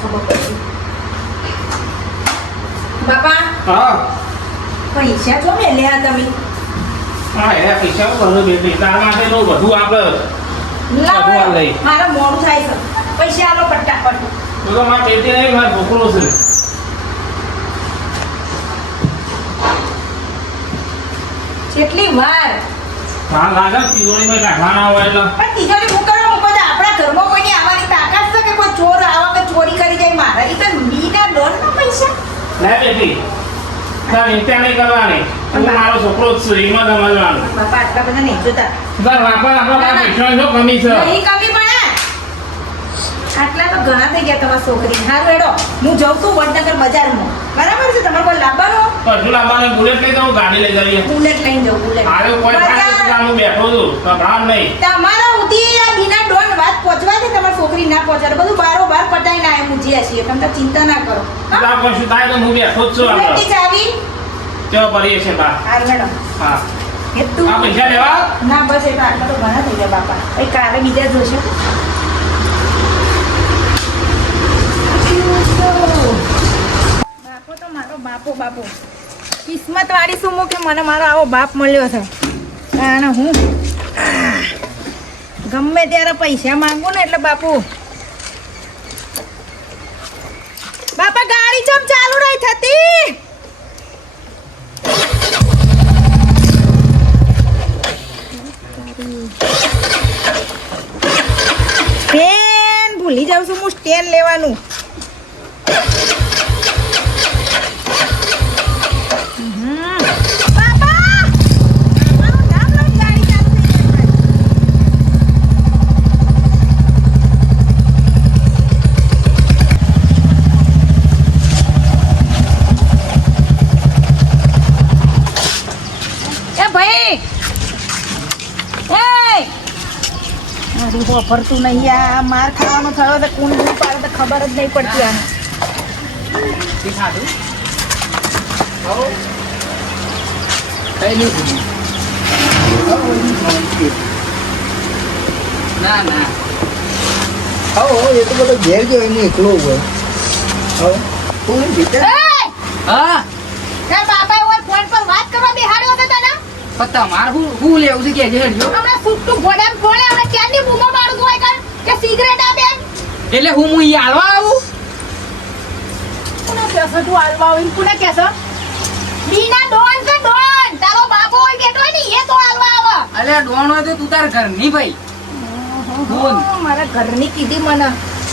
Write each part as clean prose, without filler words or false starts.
ખબર પડશે. બાપા હા પૈસા જો મેલ્યા તમે હા એ પૈસા બધું બેટી તારા માટે તો બધું આપણે લાવો બધું લઈ મારે મોડું થાય છે પૈસા આલો ફટાફટ તો મારે પેટી નહીં મારે છોકરો છે કેટલી વાર હા લાગે તિજોરીમાં કાઢવાના હોય એટલે પણ તિજોરી હું કરવા મૂકો છો? આપણા ઘરમાં કોઈની આવવાની તાકાત છે કે કોઈ ચોર આવા કે ચોરી કરી જાય મારા એ તો બીના ડોનના પૈસા લે બેટી તાર ઇન્ટા નહીં કરવાની તું મારો છોકરો જ છે એમાં સમજવાનું બાપા આટલા બધા નહીં જોતા તાર બાપા આપણા પૈસાની શું કમી છે નહીં કમી પડે આટલા તો ઘણા થઈ ગયા તમારા છોકરી હારું હેડો હું જઉં છું વડનગર બજારમાં બરાબર છે તમારે કોઈ લાવવાનો કશું લાવવાનું બુલેટ લઈ જાઉં ગાડી લઈ જઈએ બુલેટ લઈને જાઉં બુલેટ આવ્યો કોઈ થાય તો હું બેઠો છું ગભરાણ નહીં તમારા ઉધી આ બીના ડોન વાત પહોંચવાથી તમારી છોકરી ના પહોંચાડે બધું બારોબાર પટાઈને આય મૂજ્યા છીએ તમે તો ચિંતા ના કરો તાર કશું થાય તો હું બેઠો જ છું બુલેટની આપણે ચાવી કેવો પડીએ છે તાર હાર મેડમ હા એ તું આ પૈસા લેવા ના બસ એ તો આટલા તો ઘણા થઈ ગયા બાપા પછી કાલે બીજા જોશે બાપો તો મારો બાપો કિસ્મત વાળી શું કે મને મારો આવો બાપ મળ્યો છે અને હું ગમે ત્યારે પૈસા માંગુ ને એટલે બાપુ બાપા ગાડી ચમ ચાલુ રહી થતી પેન ભૂલી જાઉં છું હું સ્ટેન્ડ લેવાનું ફરતું નહીં આ માર ખાવાનો થયો તો કોણ દૂર પાડે તો ખબર જ નહીં પડતી આને ના ના એ તો બધો ઘેર ગયો એનું એકલો હોય હા બાપા ઓય ફોન પર વાત કરવા બેહાડ્યો હતો તને પણ તમારે હું લેવું છે કે હેડજો હમણાં ફૂટતું ગોડામ ગોળે હમણાં ક્યાંની બૂમો મારું હોય કર કે સિગરેટ આપે એટલે હું ઈ હાલવા આવું કોને કહેશો તું હાલવા આવીને કોને કહેશો બીના ડોન કે ડોન તારો બાપો હોય બેઠો હોય ને એ તો હાલવા આવે અલે ડોન હોય તો તું તાર ઘરની ભાઈ બોલ. મારા ઘરની કીધી મને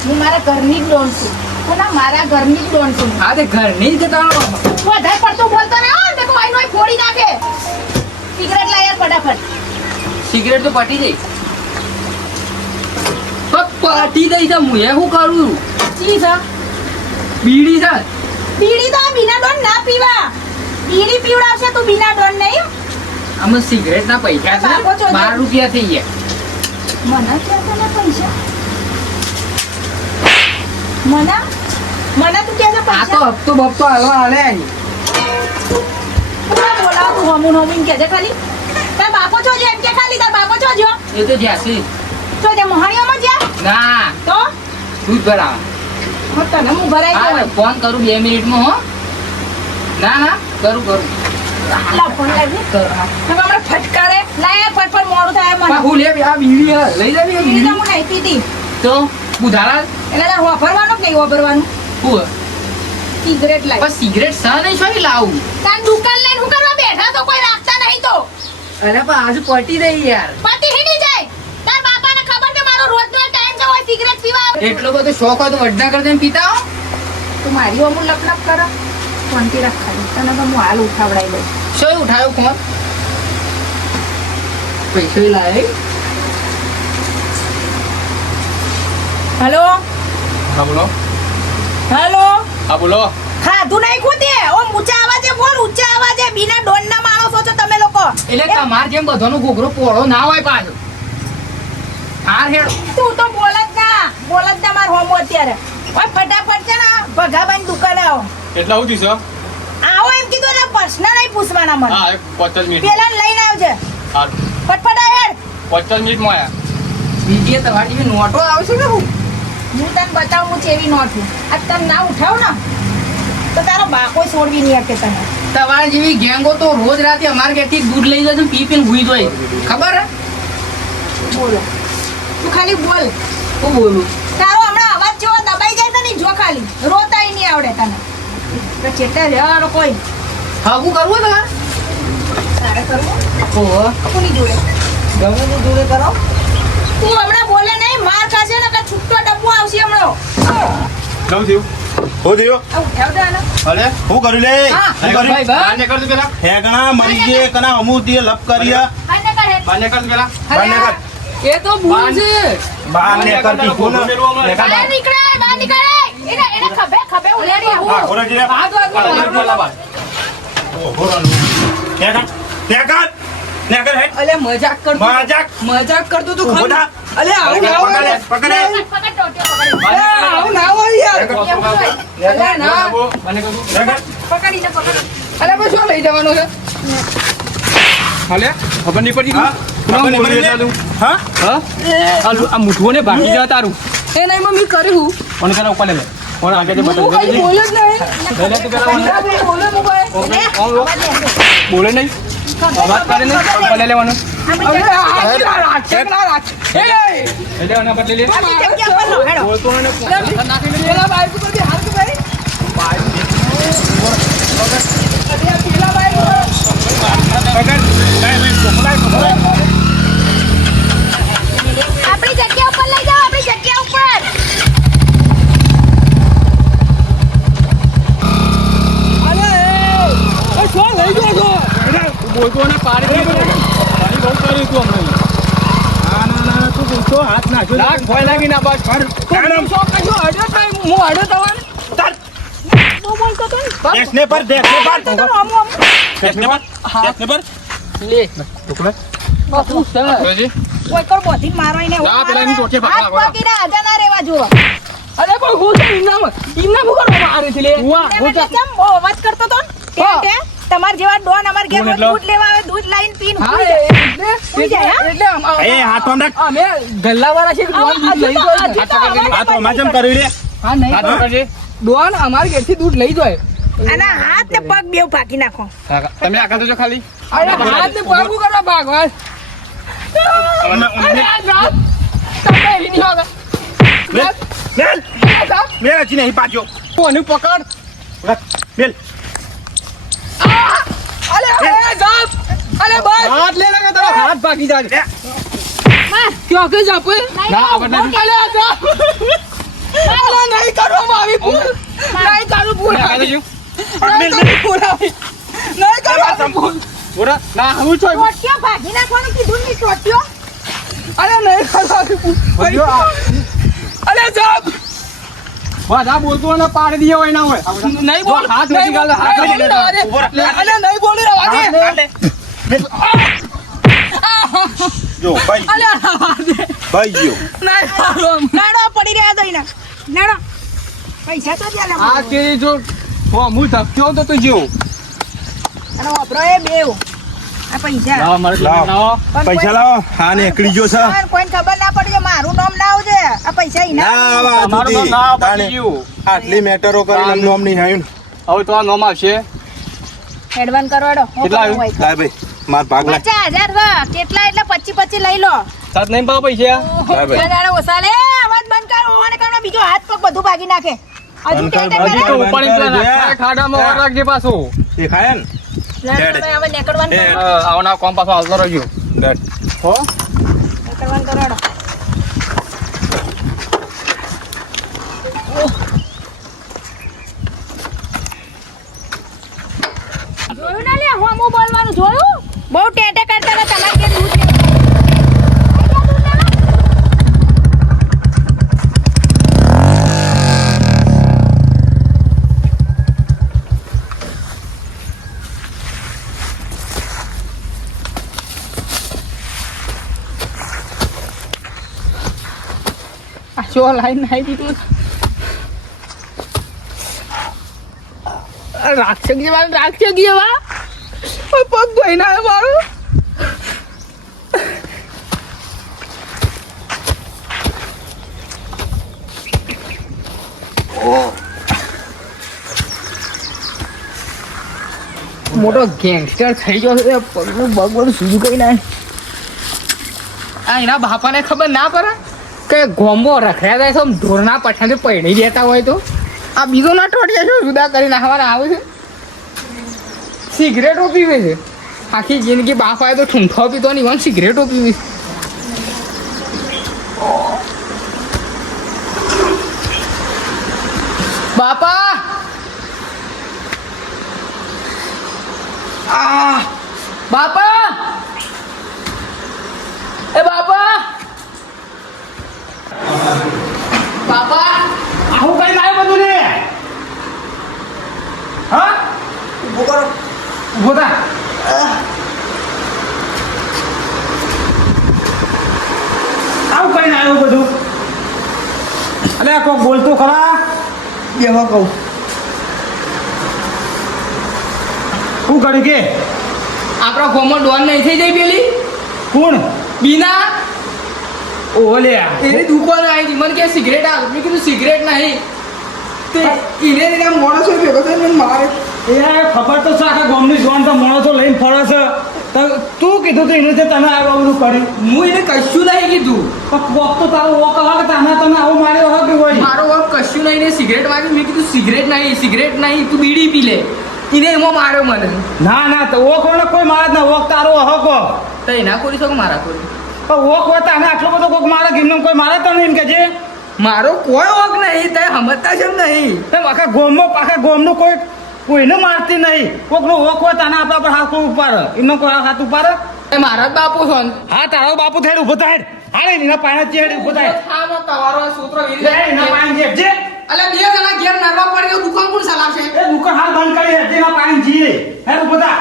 હું મારા ઘરની જ ડોન છું કોના મારા ઘરની જ ડોન છું હા તે ઘરની જ તારો વધારે પડતું બોલતો ને હો દેખો આઈનો ફોડી નાખે સિગરેટ લાય યાર ફટાફટ સિગરેટ તો પટી જઈ પટી દઈ તો હું શું કરું ચી છે બીડી છે બીડી તો આ બીના ડોન ના પીવા બીડી પીવડાવશે તું બીના ડોન નહીં આમાં સિગરેટ ના પૈસા બાપો છે ચોધરી. 12 રૂપિયા થઈ ગયા મને કહેતો ને પૈસા મને તું કહેતો આ તો પૈસા હપ્તો બપ્તો હાલવા હાલે અહીં કોને બોલાવ તું હમુન કહેજે ખાલી તાર બાપો જોજો એમ કે ખાલી તાર બાપો જોજો એ તો જ્યાંથી તો તે મોહણીઓમાં જ્યાં ના તો દૂધ ભરાવા હું તને હું ભરાઈ હા ગયો ફોન કરું 2 મિનિટમાં હો ના કરું લા ફોન લાવી કર હા. હવે હમણાં ફટકારે લાય ફટફટ મોડું થાય મને પણ હું લે આ બીડી હે, લઈ જાવી આ બીડી તો બીડી હું નહીં પીતી તો બુધારા એટલે તાર વાપરવાનું કે નહીં વાપરવાનું હું સિગરેટ લાય પણ સિગરેટ સા નહીં શું લાવું તાર દુકાન લઈને હું કરવા બેઠા તો કોઈ રાખતા નહીં તો અરે પણ આજુ પટી દઈ યાર પતિ હીડી જાય તાર બાપાને ખબર કે મારો રોજનો ટાઈમ છે હોય સિગરેટ પીવા આવે એટલો બધો શોખ હોય તો વડના કરતા એમ પીતા હો તું મારી અમુલ લપલપ કર શાંતિ રાખ ખાલી તને તો હું હાલ ઉઠાવડાઈ દઉં શું ઉઠાયો ફોન પૈસો લાય હેલો હા બોલો હેલો હા બોલો ખાધું નહીં ખોતે ઓ ઊંચા અવાજે બોલ ઊંચા અવાજે બીના ડોનના માણસો છો તમે લોકો એટલે તમાર જેમ બધાનો ઘોઘરો પોળો ના હોય પાછો હાર હેડ તું તો બોલ જ ના માર હોમો અત્યારે ઓય ફટાફટ છે ને ભગાબાની દુકાને આવો એટલા સુધી છે આવો એમ કીધું એટલે પ્રશ્ન નહીં પૂછવાના મને હા 50 મિનિટ પેલા લઈને આવજે હા ફટફટ આવ હેડ 50 મિનિટમાં આયા બીજી તમારી જેવી નોટો આવશે ને હું હું તને બતાવું હું ચેવી નો છું આ તને ના ઉઠાવ ને તો તારો બાપો છોડવી નહીં શકે તને તમારી જેવી ગેંગો તો રોજ રાતે અમારે ઘેરથી દૂધ લઈ જાય છે, પી પીને ભૂઈ જાય ખબર હે? બોલો તું ખાલી બોલ હું બોલું તારો હમણાં અવાજ જેવો દબાઈ જાય છે ને જો ખાલી રોતાય નહીં આવડે તને તો ચેતા રહેવાનો કોઈ હાગું કરવું તમારે? તારે કરવું ઓહો કોની જોડે ગમે તે જોડે કરો. તું હમણાં બોલે નહીં માર ખાશે ને કે છૂટો ડબ્બો આવશે હમણાં કેમ થયું? હું થયું? આ ઉઠાવ દે આને. અરે હું કર્યું લે? હા. હું કર્યું? ભાઈ ભાઈ હેગણા મરી ગયે કના અમુતીએ લપ કરીએ આને કરે બાને કર એ તો ભૂલ છે. બાને કરતી કોણ બહાર નીકળે એને ખભે ઉલેડી આવું હા ઓરજી લે હાથ વાગવા. નેકર હે અલે મજાક કરતો મજાક કરતો તું ઉભો થા. અલે આવું ના હોય. પકડે પકડ ટોટિયો પકડ અલે આવું ના હોય યાર. એવું હોય. અલે ના નેકર પકડીને પકડ અલે પછી શું લઈ જવાનું છે? હાલે ખબર નહીં પડી હા ખબર નહીં પડી લે. હા આ મુઠુઓને ભાગી જવા તારું એ નહીં મમ્મી કર્યું કોણ કરે ઉપર લે કોણ આગળ હું તો કઈ બોલે જ નહીં બોલે મોબાઈલ બોલે નહીં વાત કરે નહીં ઉપર લઈ લેવાનું અલે આ ના રાખે ના રાખે એ લઈ લેવાના બદલે લે આપણી જગ્યા પર લો હેડો બોલતો ને પેલા બાઈક ઉપર થી હાથ ભાઈ પેલા બાઈક આપણી જગ્યા ઉપર લઈ જાઓ આપણી જગ્યા ઉપર અલે એ શું લઈ ગયો છો? બોલતો ને પાડી પાડી બહુ કર્યું તું હમણાં તું બોલતો હાથ નાખ્યો લાગ ભય લાગી ના બસ તો હું શું કશું અડ્યો નહીં હું અડ્યો તવાને બહુ બોલતો તો ને દેખને પર તો આમ દેખને પર લે બાપુ સર કોઈ કોણ બોધી મારોય ને લા, પેલા એની ટોચે ભાગવા હાથ પકડીને હાજર ના રહેવા જુઓ અરે પણ હું તો ઇનામ કરવા મારે છે લે તમે કેમ બહુ અવાજ કરતો તો ને? હા. તે તમાર જેવા ડોન અમાર ઘેર ડોન એટલો? દૂધ લેવા આવે દૂધ લાઈન પીને હા સુઈ જાય. એટલે જાય, હા? એટલે એ હાથ આમ રાખ અમે ગલ્લાવાળા છે ડોન દૂધ લઈ જાય હજુ તો અવાજ હાથ ઓમાં જેમ કર્યું લે હા નહીં હાથ પકડજે ડોન અમારે ઘેરથી દૂધ લઈ જાય આના હાથ ને પગ બેવ ફાકી નાખો તમે આગળ જજો ખાલી અરે હાથ ને પગું કરવા ભાગવાન અરે આ રાત તમે એની નહીં હોગા મેલ મેલ અચી નહીં પાછો કોનું પકડ મેલ અલે અરે જાપ અલે બસ હાથ લે લગે તારો હાથ ભાગી જાય ક્યાં કે જાપે ના આવડ નહીં અલે આ જાપ અલે નહીં કરવામાં આવી ભૂલ નહીં તારું ભૂલ આગળ આવી જજો નહીં તારું ભૂલ આવી નહીં કરવાનું ભૂલ બોરા ના હું છો ટોટિયો ભાગી નાખવાનું કીધું ને ટોટિયો અલે નહીં કરવાનું ભૂલ અલે જાપ બધા બોલતો ને પાડી દીયો હોય ના હોય નહીં બોલ હાથ નથી ગાલ હાથ નહીં નથી બોલ અલે નહીં બોલ રવા દે જો ભાઈ અલે રવા દે ભાઈ ગયો નહીં મારો નાડો પડી રહ્યા તો એના નાડો પૈસા તો જ્યાં આ કે જો હું ધક્યો તો તું જેવો અને વાપરો એ બેવ આ પૈસા લાવો મારે લાવો. લાવો પૈસા લાવો હા ને એકડી ગયો છે પણ કોઈને ખબર ના પડી મારું નામ ના આવજે આ પૈસા ના ઈના આવા તમારું જુદી. નામ ના તાણે પાડી ગયું આટલી મેટરો કરીને એમનું આમ નહીં આવ્યું હવે તો આ નામ આવશે એડવાન્સ કરવાડો કેટલા આવ્યું? લાય ભાઈ માર ભાગ લાય 50,000 હા કેટલા એટલે 25 લઈ લો સાત નહીં પા પૈસા લાય ભાઈ દાડા ઓછા લે અવાજ બંધ કર ઓવાને કારણે બીજો હાથ પગ બધું ભાગી નાખે હજુ બંધ કર, તે બંધ તો કર. કરે ઉપાડી પેલા નાખવા ખાડામાં ઓર રાખજે પાછું દેખાય ને તમે હવે નેકડવાન એ. કરો આવના કોમ પાછો હાલતો રહેજો ડેડ. હો નેકડવાન કરાડો જોયું ના લે હું બોલવાનું જોયું બહુ ટેટે કરતા હતા તમારે કે દૂધ આ શો લાઈન નાઈ દીધું રાક્ષક જેવા પગ ધોઈ ના મારું મોટો ગેંગસ્ટર થઈ ગયો છે પગનું બગવાનું સુધું કઈ ના આ એના બાપાને ખબર ના પડે કે ગોમો રખડ્યા જાય છે આમ ઢોરના પઠાને પૈણી દેતા હોય તો આ બીજો ના ટોટિયા શું જુદા કરી નાખવાના આવે છે સિગરેટો પીવે છે આખી જિંદગી બાપ આવે તો ઠૂંઠો પીતો નહીં ઇવન સિગરેટો પીવે છે બાપા બાપા એ બાપા બાપા આવું કઈ લાવે બધું ને હા ઉભો થા આવું કઈ આવ્યું બધું અલે કોક બોલતો ખરા એવા કહું શું કર્યું કે આપણા ગોમો ડોન નહીં થઈ જાય પેલી કોણ બીના ઓલે એની દુકાન આવી હતી મને કે સિગરેટ આવ મેં કીધું સિગરેટ નહીં તે એને લીધે માણસો ભેગો થઈને મને મારે એ ખબર તો છે આખા ગામની જોન તો માણસો લઈને ફરે છે તો તું કીધું તો એને તે તને આ બધું કર્યું હું એને કશું નહીં કીધું પણ વોક તો તારો વોક આવે કે તને તને આવું માર્યો હોય કે હોય મારો વોક કશું નહીં ને સિગરેટ વાગી મેં કીધું સિગરેટ નહીં તું બીડી પી લે એને એમાં માર્યો મને ના ના તો વોક વાળો કોઈ મારે જ ના વોક તારો હકો તો એના કરી શકો મારા કરી પણ વોક હોય તને આટલો બધો કોક મારે ગીરનો કોઈ મારે તો નહીં કે જે મારો કોઈ વોક નહીં તે સમજતા છે નહીં તેમ આખા ગોમનું કોઈને મારતી નહીં કોકનો વોક હોય તને આપણા પર હાથ કોઈ ઉપાડે એમનો કોઈ હાથ ઉપાડે એ મારા જ બાપુ છો ને હા તારો બાપુ થઈને ઉભો થાય હાલે એના પાણી ચેડ ઉભો થાય તમારો સૂત્ર એના પાણી જે અલ્યા બે જણા ઘેર નરવા પડી તો દુકાન કોણ ચલાવશે એ દુકાન હાલ બંધ કરી હે એના પાણી જીએ હે ઉભો થા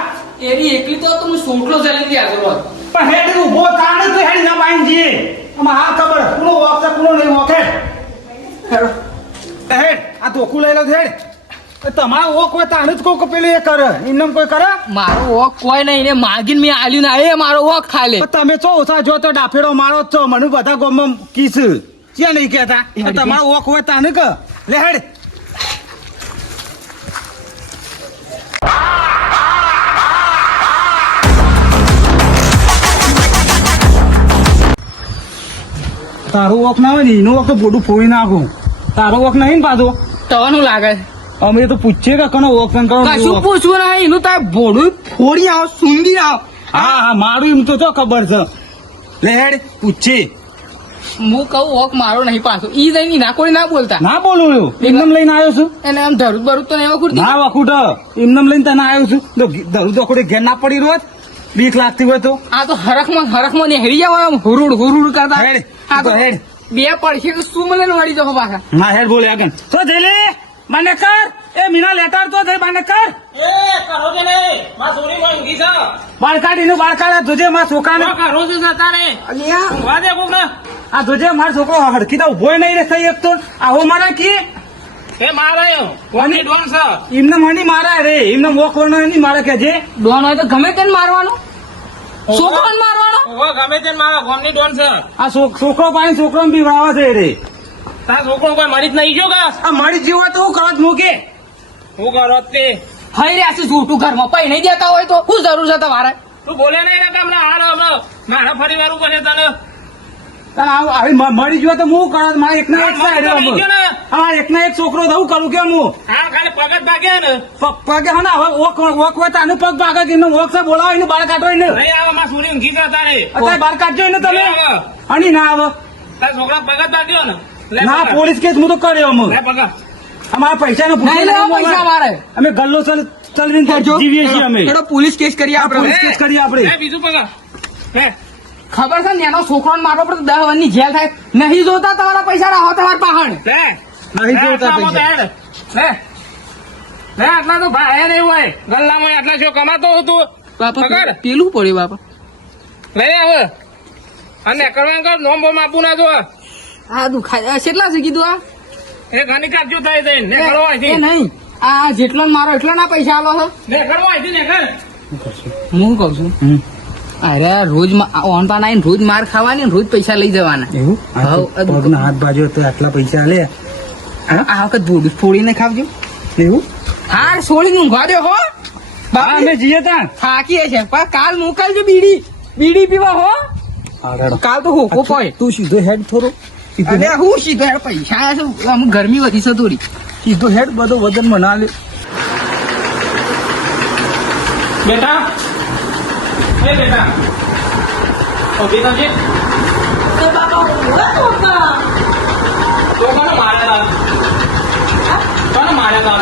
એની એકલી તો હું સોટલો ચલી ગયા છો પણ હેડ ઉભો તાણે તો હેડ ના પાણી જીએ આમાં હા ખબર કોનો વોક છે કોનો નહીં વોક હેડ આ ધોકું લઈ લો હેડ તમારો વોક હોય તાને જ કોક પેલું એ કરે એમને કોઈ કરે મારો વોક કોઈ નહીં ને માગીને મેં આલ્યું ના એ મારો વોક ખાલે પણ તમે છો ઓછા જો તો ડાફેડો મારો જ છો મને બધા ગોમમાં કીસ ક્યાં નહીં કહેતા તમારો વોક હોય તાને કે લે હેડ તારો વોક ના હોય ને એનો વોક તો બોડું ફોડી નાખું તારો વોક નહીં ને પાછો તવાનું લાગે અમે તો પૂછીએ કે કોનો વોક કરો કશું પૂછવું નહીં એનું તાર ભોડું ફોડી આવ સુંદી આવ હા હા મારું એમ તો જો ખબર છે લે હેડ પૂછી હું કહું વોક મારો નહીં પાછો ઈ જઈને ના કોઈ ના બોલતા ના બોલું એમને લઈને આવ્યો છું એને આમ ધરું બરું તો એવા ખુરતી ના વખુટ એમને લઈને તને આવ્યો છું તો ધરું દોખડે ઘેર ના પડી રહ્યો બીક લાગતી હોય તો આ તો હરખમાં ને હેરી જાવ આમ હુરુડ કરતા હેડ આ તો હેડ બે પડશે તો શું મને વળી જાવ પાછા ના હેડ બોલે આગળ તો જઈ મને કર એ મીના લેટર તો જઈ મને કર કરો કે નહીં માં સોની માં ઊંઘી છે બાળ કાઢીને બાળ કાઢે જોજે મારા છોકરાને કરો છો જતા રે ઊંઘવા દે કોક ને આ જોજે મારો છોકરો હડકી તો ઉભો નહીં રે થઈ એક તો આવો મારા કી એ મારે કોની ડોન છે એમને મની મારા રે એમને મોકવાનો નહીં મારે કે જે ડોન હોય તો ગમે તેને મારવાનો છોકરાને મારવાનો ઓહો ગમે તે મારા કોની ડોન છે આ છોકરો પાણી છોકરો બીવડાવે છે રે તાર છોકરો કોઈ મરી જ નહીં ગયો કે આ મારી જીવ હોય તો હું કરો જ મૂકે હું કરો તે હઈ રહ્યા છે જૂઠું ઘરમાં પૈ નહીં દેતા હોય તો શું જરૂર છે તમારે તું બોલે નહીં ને હમણાં હમણાં મારા ફરી વાર ઉપર તને મરી ગયો તો હું કરો મારા એકના એક મરી તો નહીં ગયો ને. હા એકના એક છોકરો થવું કરું કેમ હું હા ખાલી પગ જ ભાગ્યા ને પગે હા ને હવે વોક હોય તાનું પગ ભાગે એમને વોક છે બોલાવો એને બાર કાઢો એને નહીં આવે માં સોની ઊંઘી છે તારે અત્યારે બાર કાઢજો એને તમે નહીં આવે. અને ના આવે તાર છોકરા પગ જ ભાગ્યો ને લે ના પગ. પોલીસ કેસ હું તો કર્યો અમે લે પગ અમારા પૈસા નો નહીં લેવા પૈસા મારે અમે ગલ્લો ચલવીને જીવીએ છીએ અમે એનો પોલીસ કેસ કરી આપણે પોલીસ કેસ કરીએ આપણે લે બીજું પગ લે ખબર છે ને એનો છોકરો મારો પર 10 વર્ષની જેલ થાય નહીં જોતા તમારા પૈસા રાખો તમારા પાહણ લે નહીં જોતા આટલા પૈસા. મોટા હેડ. લે આટલા તો ભાઈ નહીં હોય ગલ્લામાં આટલા શું કમાતો હતું બાપા પગાર? પેલું પડ્યું બાપા લઈ આવે અને કરવા કર નોમ બોમ આપું ના જો આ દુખાય કેટલા છે કીધું આ એ ઘણી કાઢજો થાય છે ને કરો એ અહીંથી નહીં આ જેટલો ને મારો એટલો ના પૈસા આલો છે ને કરો અહીંથી ને કર હું કઉ છું અરે રોજ ઓન પાન આવીને રોજ માર ખાવાની ને રોજ પૈસા લઈ જવાના એવું હાવ, આ પગના હાથ બાજુ તો આટલા પૈસા આલે આ વખત ભૂડ ફોડીને ખાવજો એવું હાર છોડીને ઊંઘવા દે હો હા બાપા અમે જઈએ તાં થાકીએ છે પણ કાલ મોકલજો બીડી પીવા હો કાલ તો હોકો પોય તું સીધો હેડ થોડો સીધો અરે હેડ હું સીધો યાર પૈસા આયા છે અમુક ગરમી વધી છે થોડી સીધો હેડ બધો વજન મના લે બેટા એ બેટા ઊભી થજે. તો બાપા ઊંઘો તો કા. તો કોને માર્યા તા? કોને માર્યા તા?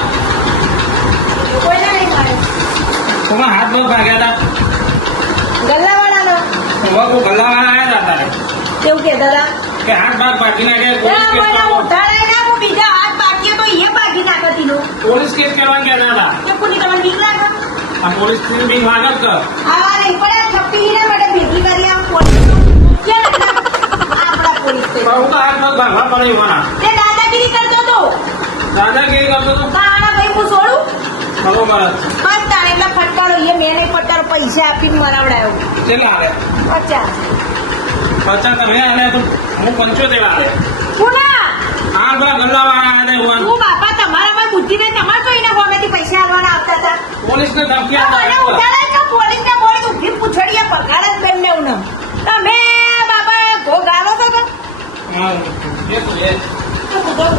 કોઈને નહીં મારે. કોના હાથ પગ ભાગ્યા તા? ગલ્લાવાળાનો. ઉભા કોઈ ગલ્લાવાળા આયા તા તારે? કેવું કહેતા હતા? કે હાથ ભાગ ભાગી નાખ્યા, પોલીસ ના, કેસ મને કરવો. ઉઠાડાય ના, હું બીજા હાથ બાકીએ તો એ બાકી નાખે તીનો. પોલીસ કેસ કરવાનું કહેતા હતા. કે કોની તમને બીક લાગે? આ પોલીસ થી બી ભાગત કર. આ નહીં પડે, છપ્પીને માટે ભેગી કરી આમ પોલીસ. ક્યાં નાખના? આપણા પોલીસ છે. બહુ તો હાથ પગ ભાગવા પડે એવાના. તે દાદાગીરી કરતો તો. દાદાગીરી કરતો તો તારા ભાઈ હું છોડું? બરોબર જ. બસ તારે એટલા ફટકારો એ મેં નહીં ફટકારો પૈસા આપીને મરાવડાયો. કેટલા આવે? 50. 50 તમે આલે તો હું 75 આલે. પુના આ બધા ગલ્લાવાળા આયા તા એવાના. તું બાપા તમારામાં બુદ્ધિ નહીં, તમારે તો એના હોમેથી પૈસા આલવાના આવતા હતા. પોલીસને ધમકી તો મને આપતા ઉઠાડે છે પોલીસને બોલી ઉઠી પૂછડીએ પગાડ જ બેન લેવું ને. તમે બાપા ભોગ આલો છો તો? હા એ તો એ. તો કીધું,